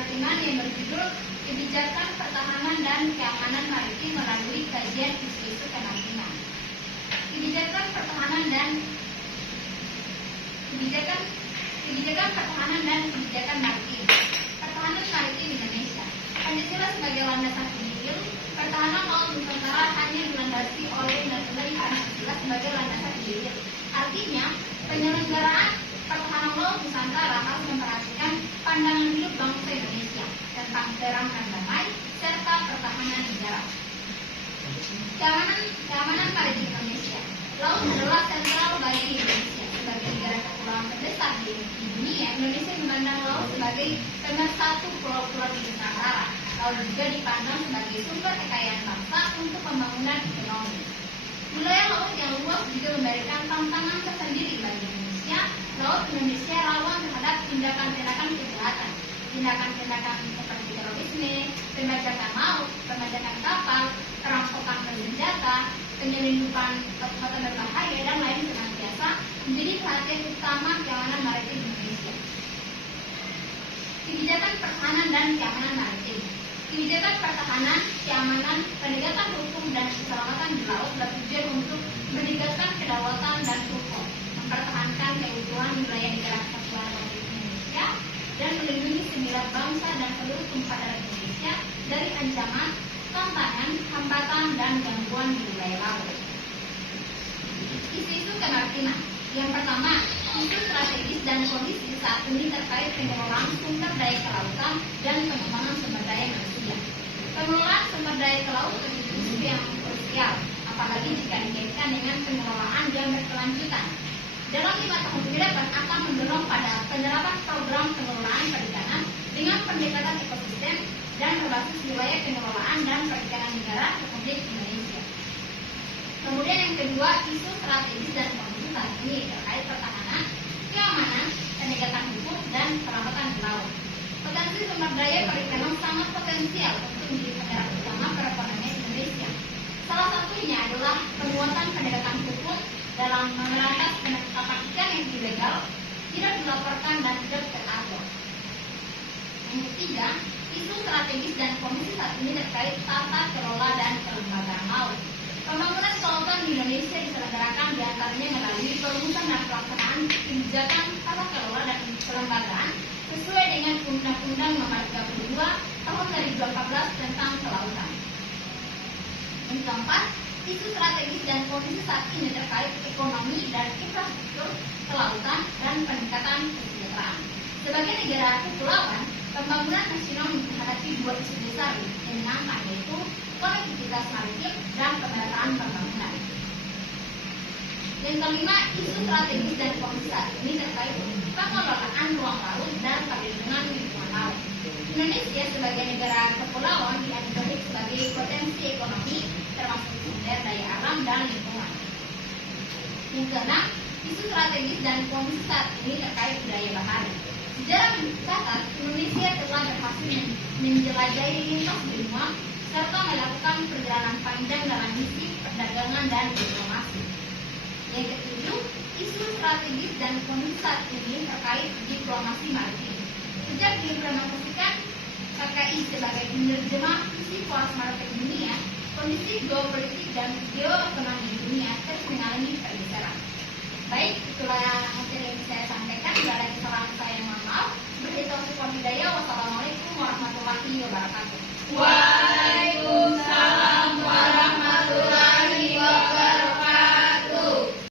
kemaritiman yang berjudul Kebijakan Pertahanan dan Keamanan Maritim melalui Kajian Isu-isu Kemaritiman. Kebijakan Pertahanan dan Kebijakan Kebijakan Maritim. Pertahanan Maritim Indonesia. Pancasila sebagai landasan ideal, pertahanan laut Nusantara hanya dilandasi oleh Nagari Pancasila sebagai landasan ideal. Artinya, penyelenggaraan pertahanan laut Nusantara harus memperhatikan pandangan hidup bangsa Indonesia tentang terang dan damai serta pertahanan negara. Keamanan maritim Indonesia. Laut adalah sentral bagi Indonesia sebagai negara kepulauan terbesar di dunia. Indonesia memandang laut sebagai pemersatu pulau-pulau di Nusantara. Laut juga dipandang sebagai sumber kekayaan bangsa untuk pembangunan ekonomi. Wilayah laut yang luas juga memberikan tantangan tersendiri bagi Indonesia. Laut Indonesia rawan terhadap tindakan-tindakan kejahatan, tindakan-tindakan seperti terorisme, pembajakan laut, pembajakan kapal, perampokan bersenjata, penyelundupan obat-obatan berbahaya, dan lain senantiasa menjadi perhatian utama keamanan maritim Indonesia. Kebijakan pertahanan dan keamanan maritim. Kebijakan pertahanan, keamanan, penegakan hukum dan keselamatan di laut bertujuan untuk menegakkan kedaulatan dan hukum, mempertahankan keutuhan wilayah negara kesatuan Republik Indonesia, dan melindungi sembilan bangsa dan seluruh tumpah darah Indonesia dari ancaman, tantangan, hambatan, dan gangguan di wilayah laut. Isu-isu kemaritiman. Yang pertama, isu strategis dan kondisi saat ini terkait pengelolaan sumber daya kelautan dan pengembangan sumber daya manusia. Pengelolaan sumber daya ke laut menjadi isu yang krusial, apalagi jika dikaitkan dengan pengelolaan yang berkelanjutan. Dalam 5 tahun ke depan akan mendorong pada penerapan program pengelolaan perikanan dengan pendekatan ekosistem dan berbasis wilayah pengelolaan dan perikanan negara Republik Indonesia. Kemudian yang kedua, isu strategis dan kondisi saat ini terkait pertahanan, keamanan, penegakan hukum, dan perawatan di laut. Potensi sumber daya perikanan sangat potensial untuk menjadi penggerak utama perekonomian Indonesia. Salah satunya adalah penguatan penegakan hukum dalam memberantas penangkapan ikan yang ilegal, tidak dilaporkan dan tidak teratur. Yang ketiga, isu strategis dan kondisi saat ini terkait tata kelola dan kelembagaan laut. Pembangunan kelautan di Indonesia diselenggarakan diantaranya melalui perumusan dan pelaksanaan kebijakan tata kelola dan kelembagaan sesuai dengan Undang-Undang Nomor 32 Tahun 2014 tentang kelautan. Yang keempat, isu strategis dan kondisi saat ini terkait ekonomi dan infrastruktur kelautan dan peningkatan kesejahteraan. Sebagai negara kepulauan, pembangunan nasional menghadapi 2 isu besar yang menantang, yaitu konektivitas maritim dan pemerataan pembangunan. Yang kelima, isu strategis dan kondisi saat ini terkait pengelolaan ruang laut dan perlindungan lingkungan laut. Indonesia sebagai negara kepulauan dianggap sebagai potensi ekonomi termasuk sumber daya alam dan lingkungan. Yang keenam, isu strategis dan kondisi saat ini terkait budaya bahari. Sejarah mencatat Indonesia telah berhasil menjelajahi lintas benua serta melakukan perjalanan panjang dalam misi perdagangan dan diplomasi. Yang ketujuh, isu strategis dan kondisi saat ini terkait diplomasi maritim. Sejak diimplementasikan KKI sebagai penerjemah visi poros maritim dunia, kondisi geopolitik dan geoekonomi dunia terus mengalami pergeseran. Baik, itulah materi yang saya sampaikan. Bila ada kesalahan saya, mohon maaf. Berhitung hidayah. Wassalamualaikum warahmatullahi wabarakatuh.